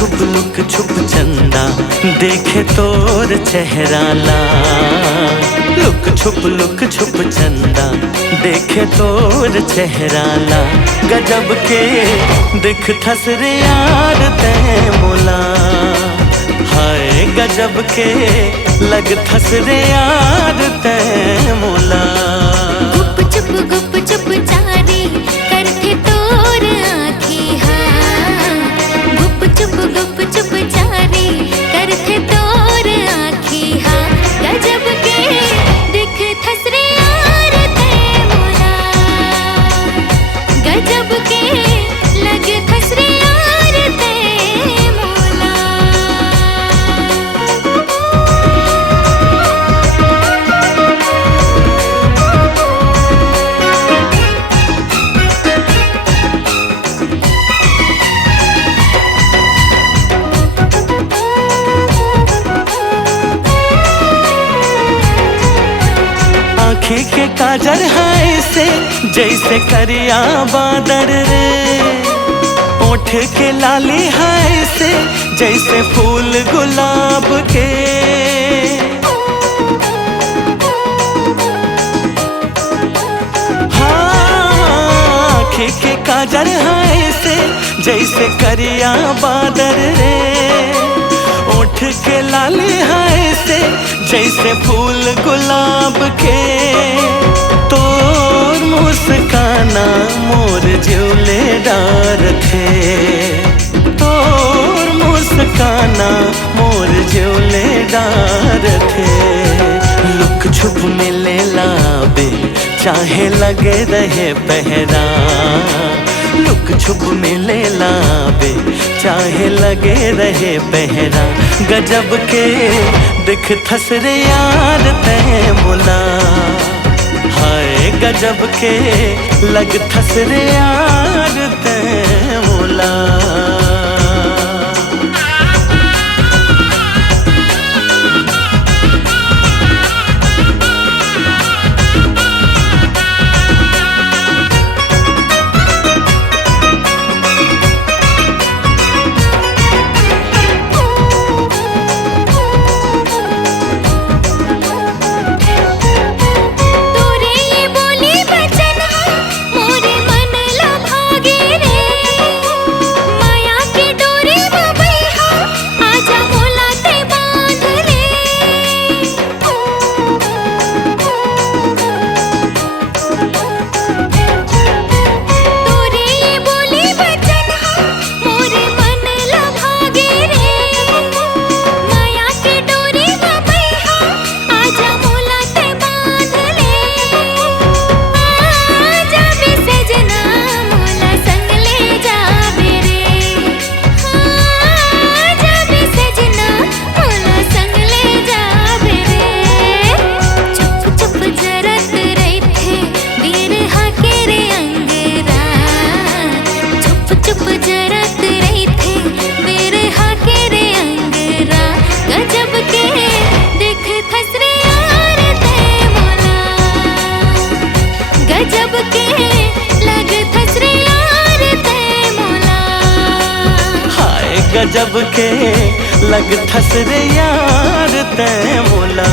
छुप लुक छुप चंदा देखे तोर चेहरा ला। लुक छुप चंदा देखे तोर चेहरा ला। गजब के दिख थस रे यार ते मोला। हाय गजब के लग थस रे यार ते मोला। गुप चुप चारी करथे तोर आँखी हाँ। गुप चुप चारी करथे तोर आँखी हाँ। गजब के दिख थस रे यार ते मोला। गजब के लग थस रे यार ते मोला। आँखी के काजर है से जैसे करिया बादर रे। ओठ के लाली है से जैसे फूल गुलाब के। हाँ आँखी के काजर है से जैसे करिया बादर रे। ओठ के लाली है से जैसे फूल गुलाब के। तोर मुस्काना मोर जिउले डार थे। तोर मुस्काना मोर जिउले डार थे। लुक छुप में ले लाबे चाहे लगे रहे पहरा। लुक छुप में ले लाबे चाहे लगे रहे पहरा। गजब के दिख थस रे यार ते मोला। हाय गजब के लग थस रे यार ते मोला। गजब के लग थस रे यार ते मोला। हाय गजब के लग थस रे यार ते मोला।